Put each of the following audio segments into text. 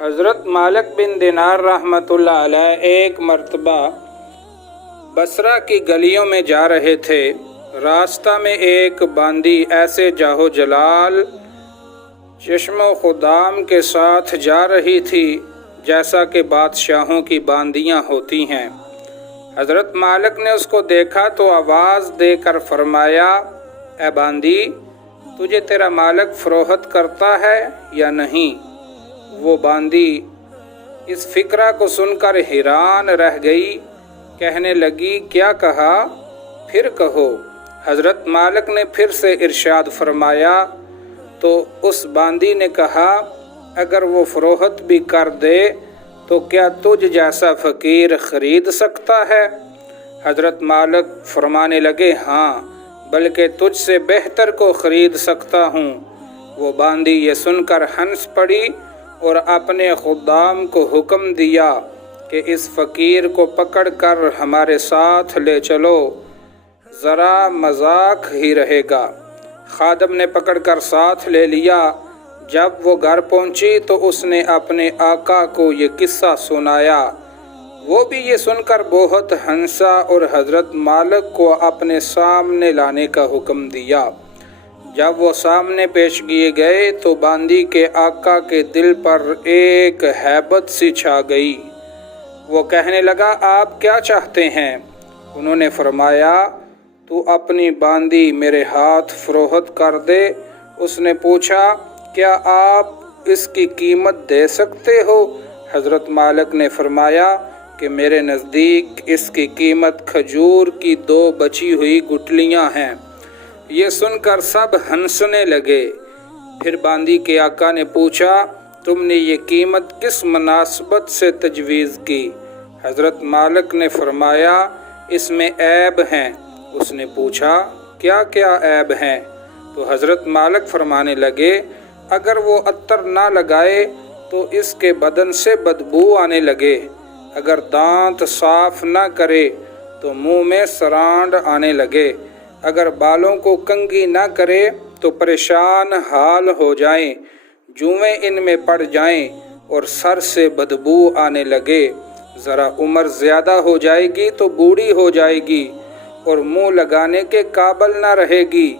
حضرت مالک بن دینار رحمتullah علیہ ایک مرتبہ بصرہ کی گلیوں میں جا رہے تھے۔ راستہ میں ایک باندی ایسے جاہو جلال چشم و خدام کے ساتھ جا رہی تھی جیسا کہ بادشاہوں کی باندیاں ہوتی ہیں۔ حضرت مالک نے اس کو دیکھا تو آواز دے کر فرمایا، اے باندی، تجھے تیرا مالک فروخت کرتا ہے یا نہیں؟ وہ باندی اس فقرہ کو سن کر حیران رہ گئی، کہنے لگی، کیا کہا؟ پھر کہو۔ حضرت مالک نے پھر سے ارشاد فرمایا تو اس باندی نے کہا، اگر وہ فروخت بھی کر دے تو کیا تجھ جیسا فقیر خرید سکتا ہے؟ حضرت مالک فرمانے لگے، ہاں، بلکہ تجھ سے بہتر کو خرید سکتا ہوں۔ وہ باندی یہ سن کر ہنس پڑی اور اپنے خدام کو حکم دیا کہ اس فقیر کو پکڑ کر ہمارے ساتھ لے چلو، ذرا مذاق ہی رہے گا۔ خادم نے پکڑ کر ساتھ لے لیا۔ جب وہ گھر پہنچی تو اس نے اپنے آقا کو یہ قصہ سنایا۔ وہ بھی یہ سن کر بہت ہنسا اور حضرت مالک کو اپنے سامنے لانے کا حکم دیا۔ جب وہ سامنے پیش کیے گئے تو باندی کے آقا کے دل پر ایک ہیبت سی چھا گئی۔ وہ کہنے لگا، آپ کیا چاہتے ہیں؟ انہوں نے فرمایا، تو اپنی باندی میرے ہاتھ فروخت کر دے۔ اس نے پوچھا، کیا آپ اس کی قیمت دے سکتے ہو؟ حضرت مالک نے فرمایا کہ میرے نزدیک اس کی قیمت کھجور کی 2 بچی ہوئی گٹھلیاں ہیں۔ یہ سن کر سب ہنسنے لگے۔ پھر باندی کے آقا نے پوچھا، تم نے یہ قیمت کس مناسبت سے تجویز کی؟ حضرت مالک نے فرمایا، اس میں عیب ہیں۔ اس نے پوچھا، کیا کیا عیب ہیں؟ تو حضرت مالک فرمانے لگے، اگر وہ عطر نہ لگائے تو اس کے بدن سے بدبو آنے لگے، اگر دانت صاف نہ کرے تو منہ میں سرانڈ آنے لگے، اگر بالوں کو کنگھی نہ کرے تو پریشان حال ہو جائیں، جوئیں ان میں پڑ جائیں اور سر سے بدبو آنے لگے، ذرا عمر زیادہ ہو جائے گی تو بوڑھی ہو جائے گی اور منہ لگانے کے قابل نہ رہے گی،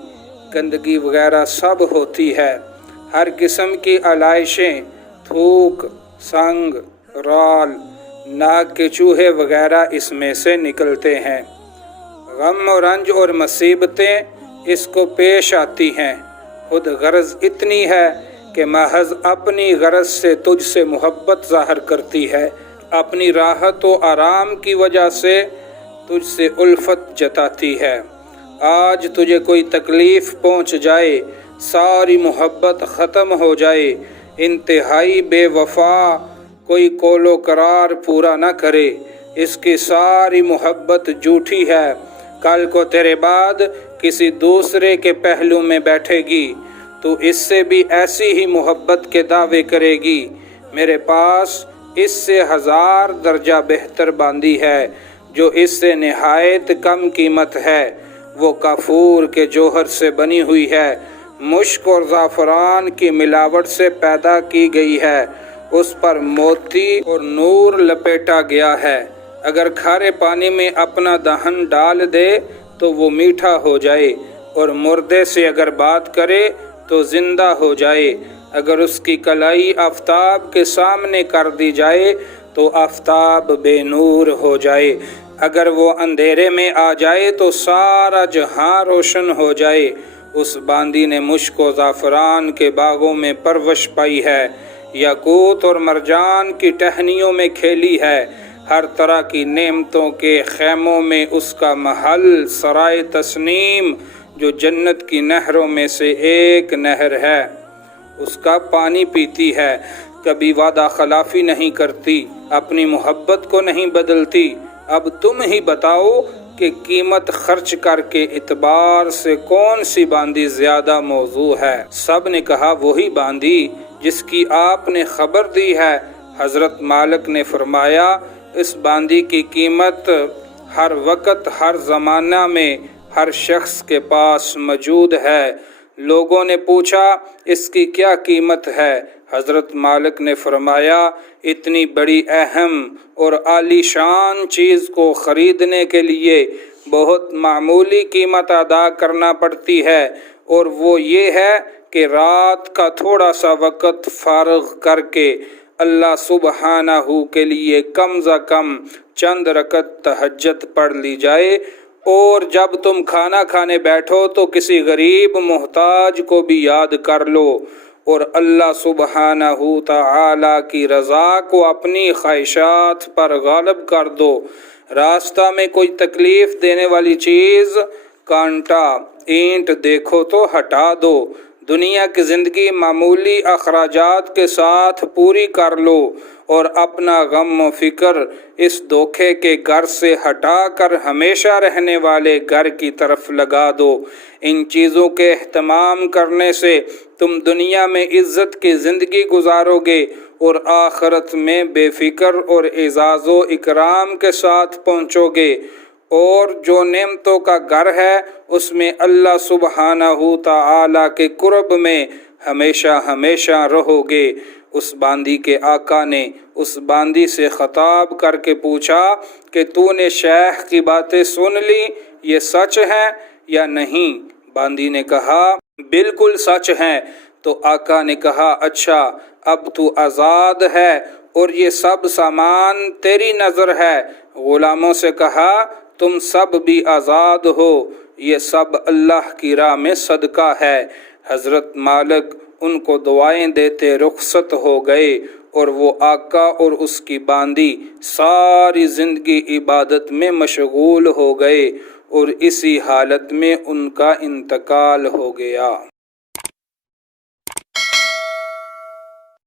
گندگی وغیرہ سب ہوتی ہے، ہر قسم کی علائشیں، تھوک، سنگ، رال، ناک کے چوہے وغیرہ اس میں سے نکلتے ہیں، غم و رنج اور مصیبتیں اس کو پیش آتی ہیں، خود غرض اتنی ہے کہ محض اپنی غرض سے تجھ سے محبت ظاہر کرتی ہے، اپنی راحت و آرام کی وجہ سے تجھ سے الفت جتاتی ہے۔ آج تجھے کوئی تکلیف پہنچ جائے، ساری محبت ختم ہو جائے، انتہائی بے وفا، کوئی قول و قرار پورا نہ کرے، اس کی ساری محبت جھوٹی ہے، کل کو تیرے بعد کسی دوسرے کے پہلو میں بیٹھے گی تو اس سے بھی ایسی ہی محبت کے دعوے کرے گی، میرے پاس اس سے 1000 درجہ بہتر باندی ہے جو اس سے نہایت کم قیمت ہے، وہ کافور کے جوہر سے بنی ہوئی ہے، مشک اور زعفران کی ملاوٹ سے پیدا کی گئی ہے، اس پر موتی اور نور لپیٹا گیا ہے، اگر کھارے پانی میں اپنا دہن ڈال دے تو وہ میٹھا ہو جائے اور مردے سے اگر بات کرے تو زندہ ہو جائے، اگر اس کی کلائی آفتاب کے سامنے کر دی جائے تو آفتاب بے نور ہو جائے، اگر وہ اندھیرے میں آ جائے تو سارا جہاں روشن ہو جائے۔ اس باندی نے مشک و زعفران کے باغوں میں پرورش پائی ہے، یاقوت اور مرجان کی ٹہنیوں میں کھیلی ہے، ہر طرح کی نعمتوں کے خیموں میں اس کا محل، سرائے تسنیم جو جنت کی نہروں میں سے ایک نہر ہے، اس کا پانی پیتی ہے، کبھی وعدہ خلافی نہیں کرتی، اپنی محبت کو نہیں بدلتی۔ اب تم ہی بتاؤ کہ قیمت خرچ کر کے اعتبار سے کون سی باندی زیادہ موزوں ہے؟ سب نے کہا وہی باندی جس کی آپ نے خبر دی ہے۔ حضرت مالک نے فرمایا، اس باندی کی قیمت ہر وقت، ہر زمانہ میں ہر شخص کے پاس موجود ہے۔ لوگوں نے پوچھا، اس کی کیا قیمت ہے؟ حضرت مالک نے فرمایا اتنی بڑی اہم اور عالی شان چیز کو خریدنے کے لیے بہت معمولی قیمت ادا کرنا پڑتی ہے، اور وہ یہ ہے کہ رات کا تھوڑا سا وقت فارغ کر کے اللہ سبحانہ کے لیے کم از کم چند رکعت تہجد پڑھ لی جائے، اور جب تم کھانا کھانے بیٹھو تو کسی غریب محتاج کو بھی یاد کر لو، اور اللہ سبحانہ تعالی کی رضا کو اپنی خواہشات پر غالب کر دو۔ راستہ میں کوئی تکلیف دینے والی چیز، کانٹا، اینٹ دیکھو تو ہٹا دو۔ دنیا کی زندگی معمولی اخراجات کے ساتھ پوری کر لو، اور اپنا غم و فکر اس دھوکے کے گھر سے ہٹا کر ہمیشہ رہنے والے گھر کی طرف لگا دو۔ ان چیزوں کے اہتمام کرنے سے تم دنیا میں عزت کی زندگی گزارو گے، اور آخرت میں بے فکر اور اعزاز و اکرام کے ساتھ پہنچو گے، اور جو نعمتوں کا گھر ہے اس میں اللہ سبحانہ تعالی کے قرب میں ہمیشہ ہمیشہ رہو گے۔ اس باندی کے آقا نے اس باندی سے خطاب کر کے پوچھا کہ تو نے شیخ کی باتیں سن لی، یہ سچ ہے یا نہیں؟ باندی نے کہا بالکل سچ ہے۔ تو آقا نے کہا اچھا، اب تو آزاد ہے اور یہ سب سامان تیری نظر ہے۔ غلاموں سے کہا تم سب بھی آزاد ہو، یہ سب اللہ کی راہ میں صدقہ ہے۔ حضرت مالک ان کو دعائیں دیتے رخصت ہو گئے، اور وہ آقا اور اس کی باندی ساری زندگی عبادت میں مشغول ہو گئے، اور اسی حالت میں ان کا انتقال ہو گیا۔